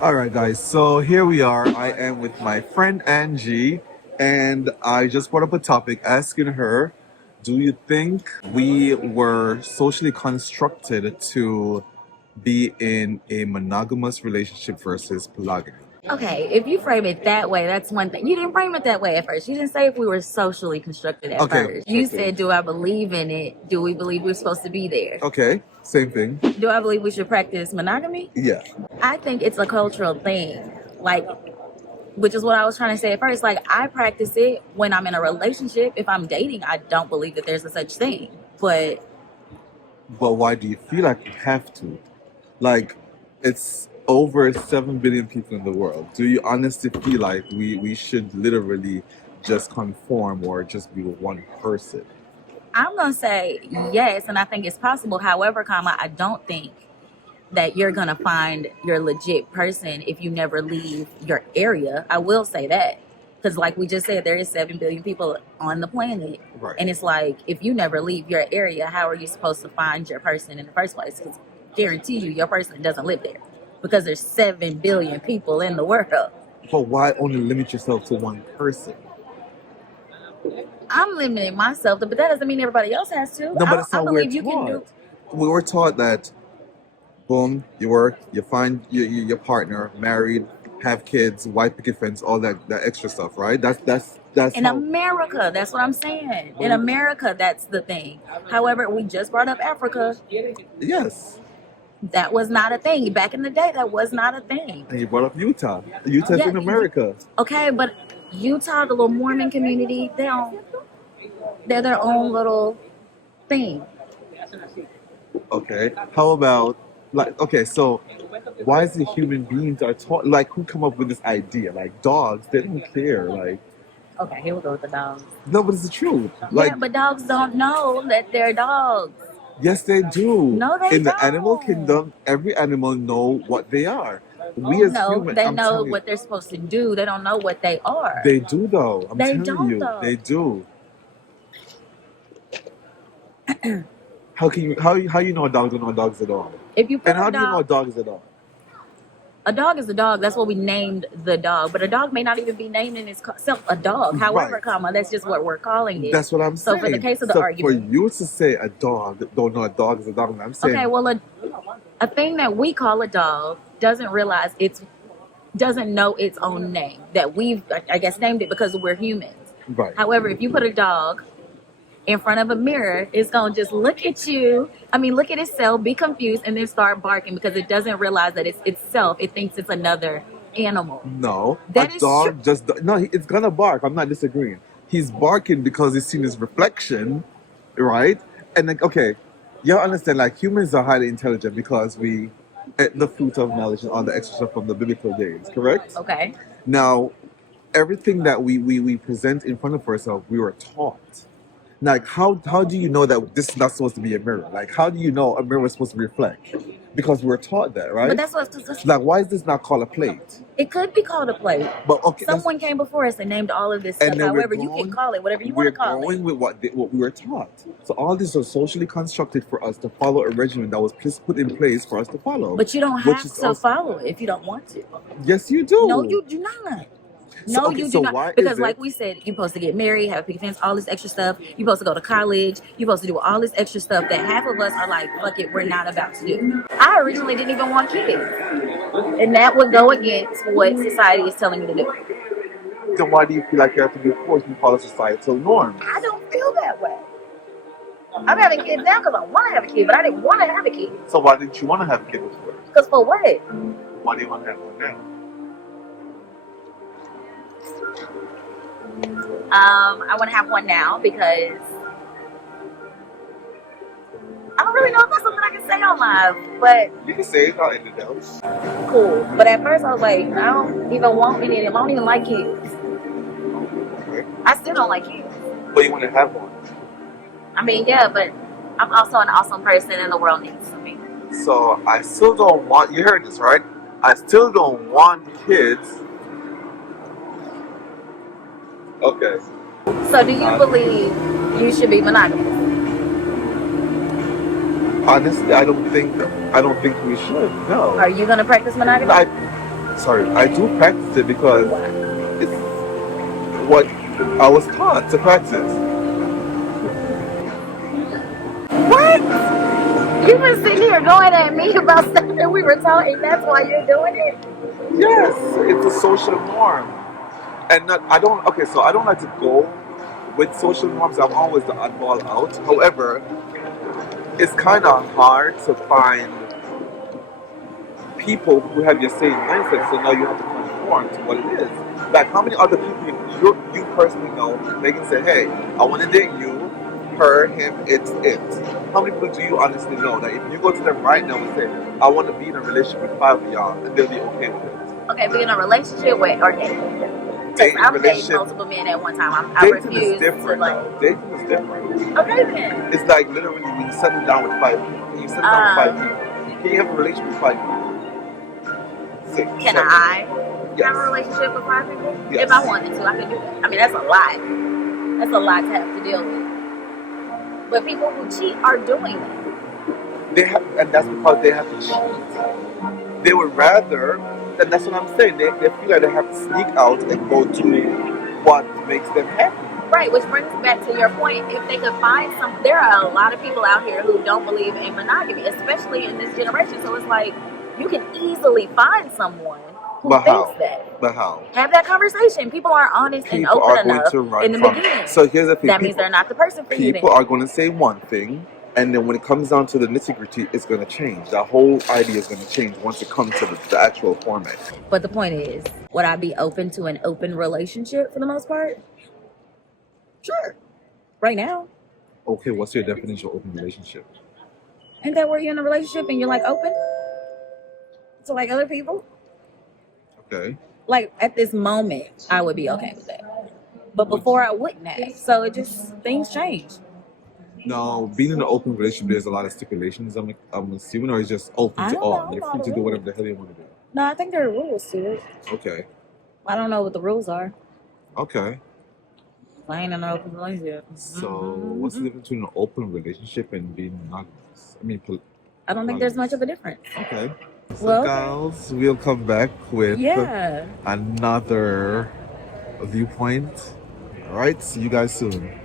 All right, guys. So here we are. I am with my friend Angie, and I just brought up a topic asking her, do you think we were socially constructed to be in a monogamous relationship versus polygamy? Okay, if you frame it that way, that's one thing. You didn't frame it that way at first. You didn't say if we were socially constructed at Okay, first. sure You thing. said, do I believe in it? Do we believe we're supposed to be there? Okay, same thing. Do I believe we should practice monogamy? Yeah. I think it's a cultural thing. Like, which is what I was trying to say at first. Like, I practice it when I'm in a relationship. If I'm dating, I don't believe that there's a such thing. But But why do you feel like you have to? Like, it's over 7 billion people in the world. Do you honestly feel like we should literally just conform or just be one person? I'm gonna say yes, and I think it's possible. However, I don't think that you're gonna find your legit person if you never leave your area. I will say that. Because like we just said, there is 7 billion people on the planet. Right. And it's like, if you never leave your area, how are you supposed to find your person in the first place? Because guarantee you, your person doesn't live there. Because there's 7 billion people in the world. But why only limit yourself to one person? I'm limiting myself, but that doesn't mean everybody else has to. No, but it's I how we're believe you can do. taught. We were taught that, boom, you work, you find your partner, married, have kids, white picket fence, all that extra stuff, right? That's In how. America, that's what I'm saying. In America, that's the thing. However, we just brought up Africa. Yes. That was not a thing. Back in the day, that was not a thing. And you brought up Utah. Utah's Yeah, in America. Okay, but Utah, the little Mormon community, they're their own little thing. Okay. How about like okay, so why is it human beings are taught like who come up with this idea? Like dogs, they don't care. Like Okay, here we go with the dogs. no, but it's the truth. Like Yeah, but dogs don't know that they're dogs. yes they do. No, they In the don't. animal kingdom, every animal know what they are. We as No, humans, they I'm know telling you, what they're supposed to do. They don't know what they are. they do though. I'm They telling don't, you, though. they do. How can you how you know a dog don't know dogs at all? If you put And how a do you know dog, dogs at all? a dog is a dog. That's what we named the dog. But a dog may not even be naming itself a dog. However, Right. that's just what we're calling it. That's what I'm So saying. for the case of the so argument, for you to say a dog don't know a dog is a dog, I'm saying okay, well, a thing that we call a dog doesn't know its own name. That we've, I guess, named it because we're humans. right. However, if you put a dog in front of a mirror, it's gonna just look at itself, be confused, and then start barking because it doesn't realize that it's itself. It thinks it's another animal. No, That a is dog true. just no. It's gonna bark. I'm not disagreeing. He's barking because he's seen his reflection, right? And like, okay, you understand? Like humans are highly intelligent because we ate the fruit of knowledge and all the extra stuff from the biblical days. Correct? Okay. Now, everything that we present in front of ourselves, we were taught. Like, how do you know that this is not supposed to be a mirror? Like, how do you know a mirror is supposed to reflect? Because we were taught that, But right? that's what Like, why is this not called a plate? it could be called a plate. But okay, Someone came before us and named all of this and stuff. then However, you can call it whatever you want we're to call going it. with what we were taught. So all these are socially constructed for us to follow a regimen that was put in place for us to follow. But you don't Which have is to also- follow it if you don't want to. Yes, you do. No, you do not. So, No, okay, you do so not. why Because is it? like we said, you're supposed to get married, have a picket fence, all this extra stuff. You're supposed to go to college. You're supposed to do all this extra stuff that half of us are like, fuck it, we're not about to do. I originally didn't even want kids. And that would go against what society is telling me to do. Then why do you feel like you have to be forced to follow societal norms? I don't feel that way. I'm having kids now because I want to have a kid, but I didn't want to have a kid. So why didn't you want to have kids first? Because for what? Why do you want to have one now? I want to have one now because I don't really know if that's something I can say on live, but You can say it's not in the house. cool. But at first I was like, I don't even want any of them. I don't even like kids. Okay. I still don't like kids. But you want to have one. I mean, yeah, but I'm also an awesome person and the world needs me. So I still don't want. You heard this, right? I still don't want kids. Okay. So do you believe you should be monogamous? Honestly, I don't think we should. No. Are you going to practice monogamy? sorry, I do practice it because it's what I was taught to practice. What? You been sitting here going at me about stuff that we were taught, and that's why you're doing it? Yes, it's a social norm. And not, I don't, okay, so I don't like to go with social norms. I'm always the oddball out. However, it's kind of hard to find people who have your same mindset, so now you have to conform to what it is. Like, how many other people you personally know, they can say, hey, I want to date you, her, him, it's it. How many people do you honestly know that if you go to them right now and say, I want to be in a relationship with 5 of y'all, and they'll be okay with it? Okay, be in a relationship with or dating. Dating, I'm dating relationship, multiple men at one time. I dating is refuse to different like. now. Dating is different. Okay then. It's like literally when you settle down with 5 people. Can you settle down with 5 people? Can you have a relationship with 5 people? 6, Can 7. I Yes. have a relationship with 5 people? Yes. If I wanted to, I could do that. I mean, that's a lot. That's a lot to have to deal with. But people who cheat are doing that. They have, and that's because they have to cheat. They would rather, and that's what I'm saying. They feel like they have to sneak out and go do what makes them happy. Right, which brings back to your point. If they could find some, there are a lot of people out here who don't believe in monogamy, especially in this generation. So it's like you can easily find someone who But thinks how? that. But how? Have that conversation. People are honest and People open are going enough to run in the from. beginning. So here's the thing. That means they're not the person for you. People are going to say one thing, and then when it comes down to the nitty-gritty, it's going to change. The whole idea is going to change once it comes to the actual format. But the point is, would I be open to an open relationship for the most part? Sure. Right now. Okay, what's your definition of open relationship? Ain't that where you're in a relationship and you're like open to like other people? Okay. Like at this moment, I would be okay with that. But before I wouldn't have. So it just, things change. Now, being in an open relationship, there's a lot of stipulations, I'm assuming, or it's just open I to don't all. know They're about free to the do whatever the hell they want to do. No, I think there are rules to it. Okay. I don't know what the rules are. Okay. I ain't in an open relationship. So, what's the difference between an open relationship and being monogamous? I mean, I don't think there's much of a difference. okay. So, Well, okay. gals, we'll come back with Yeah. another viewpoint. All right. See you guys soon.